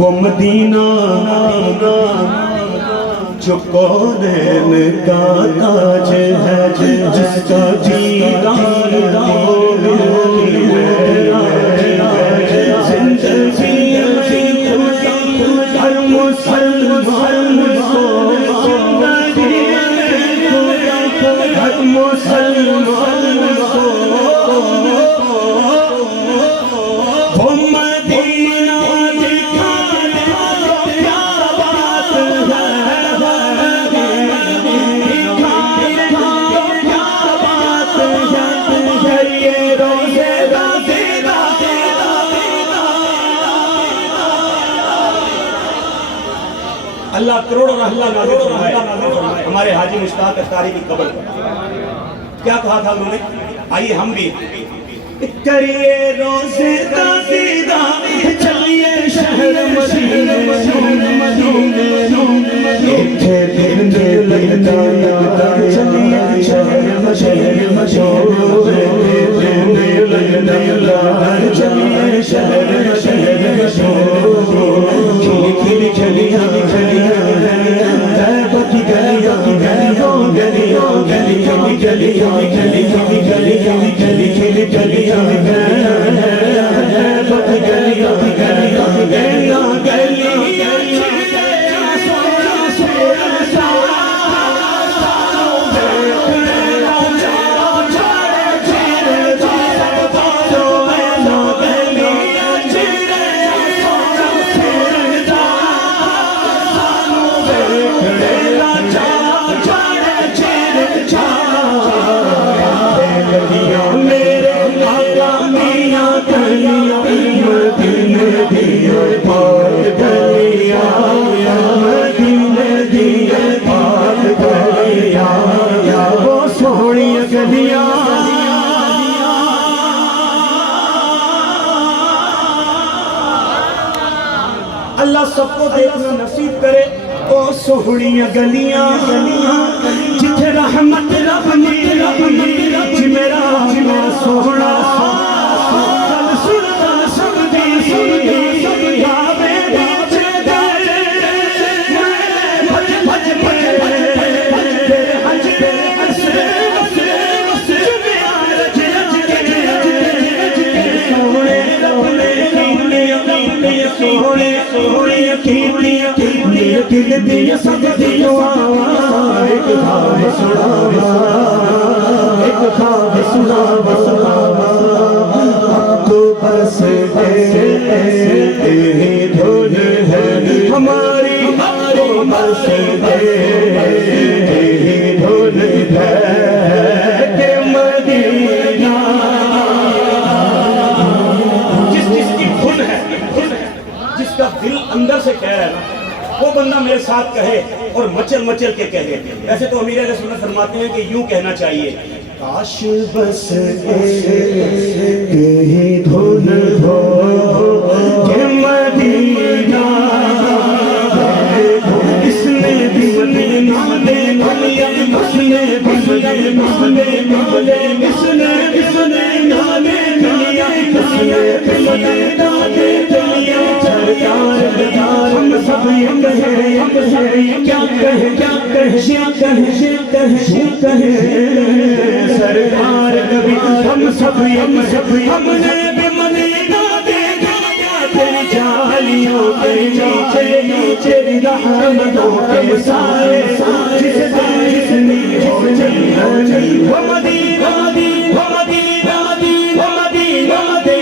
वो मदीना जो कौनैन का ताज है, जिसका दीदार जिंदगी हर मुसलमान को, हर मुसलमान को वो मदीना दिखा दे तो क्या बात है, दिखा दे तो क्या बात है, ये रोज़े अल्लाह करोड़ों रहमत नाज़िल फरमाए हमारे हाजी मुश्ताक अख्तारी की कब्र पर। क्या कहा था उन्होंने? आइए हम भी करिए रोज़े का दीदार, चलिए शहर मदीने चलिए अल्लाह सबको देखना नसीब करे। ओ सोहणियां गलियां जिथे रहमत रब ने जी मेरा सोहना दिल दिया सब दियो एक खाब सुनावा, एक खाब सुनावा, तो बस तेरी धुन है हमारी, तो बस तेरी धुन है के मदीना। जिसकी धुन है, जिसका दिल अंदर से कह रहा है ना, वो बंदा मेरे साथ कहे और मचल मचल के कहे। वैसे तो अमीर अहले सुन्नत फरमाते हैं कि यूं कहना चाहिए, काश बस यही धुन हो ये मदीना, इसने भी मदीना दे दुनिया, इसने भी नाले दुनिया, इसने भी मदीना दे दुनिया। हम सब क्या कहे सरकार कभी हम सब हमने भी मदीना दे दिया तेरी जालियों के नीचे रहमतों के साए, जिसने हो जन्नत वो मदीना वो मदीना वो मदीना दे।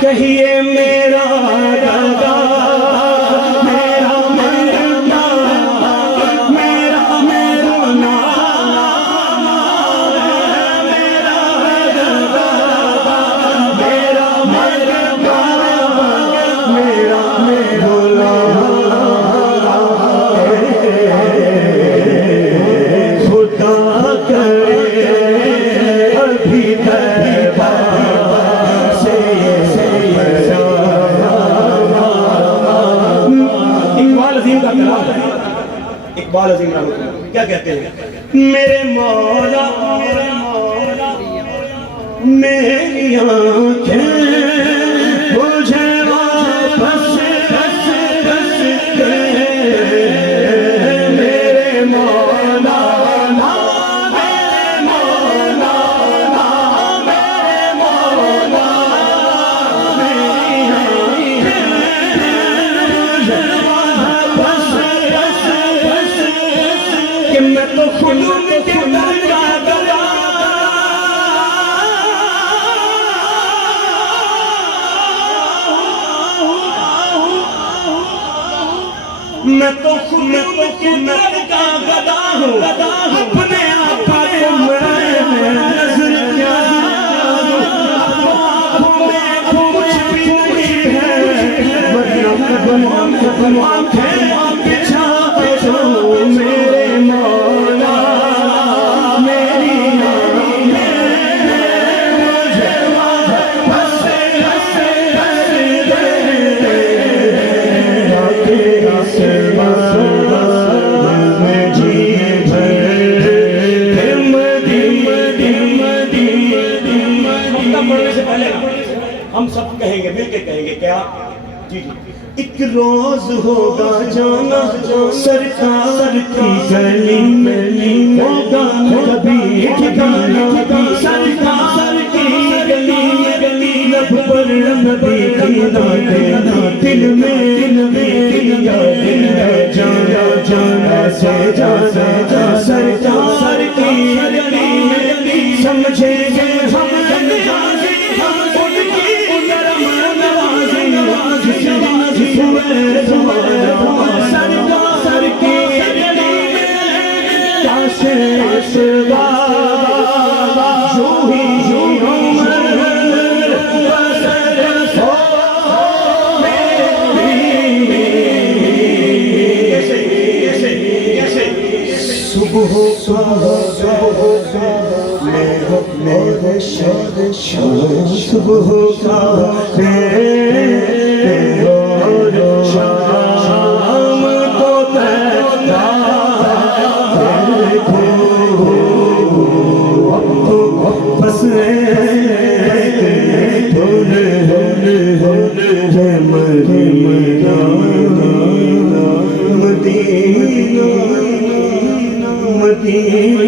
कहिए मेरा दादा मेरा मरना, मेरा मरना, मेरा दादा मेरा मरना। इकबाल अज़ीम रहमतुल्लाह क्या कहते हैं, मेरे मौला मेरी आँखें मुझे वापस मेरे मौला मैं तो खुद के दर का गला, मैं तो खुद के दर का गदा हूँ, अपने आप को मैं नजर क्या कुछ भी नहीं है, मतलब पीछा मेरे मौला मेरी मुझे वापस पढ़ने से पहले हम सब कहेंगे, मिलके कहेंगे क्या जी जी, एक रोज होगा जाना सरकार की गली में, होगा कभी ठिकाना सरकार की गली में, लब पर नबी की नाते दिल में याद जाना जाना से जाना सरकार की गली में, समझेंगे हम सरकार की सुबह मेरे सुबह का शाम को बस मदीना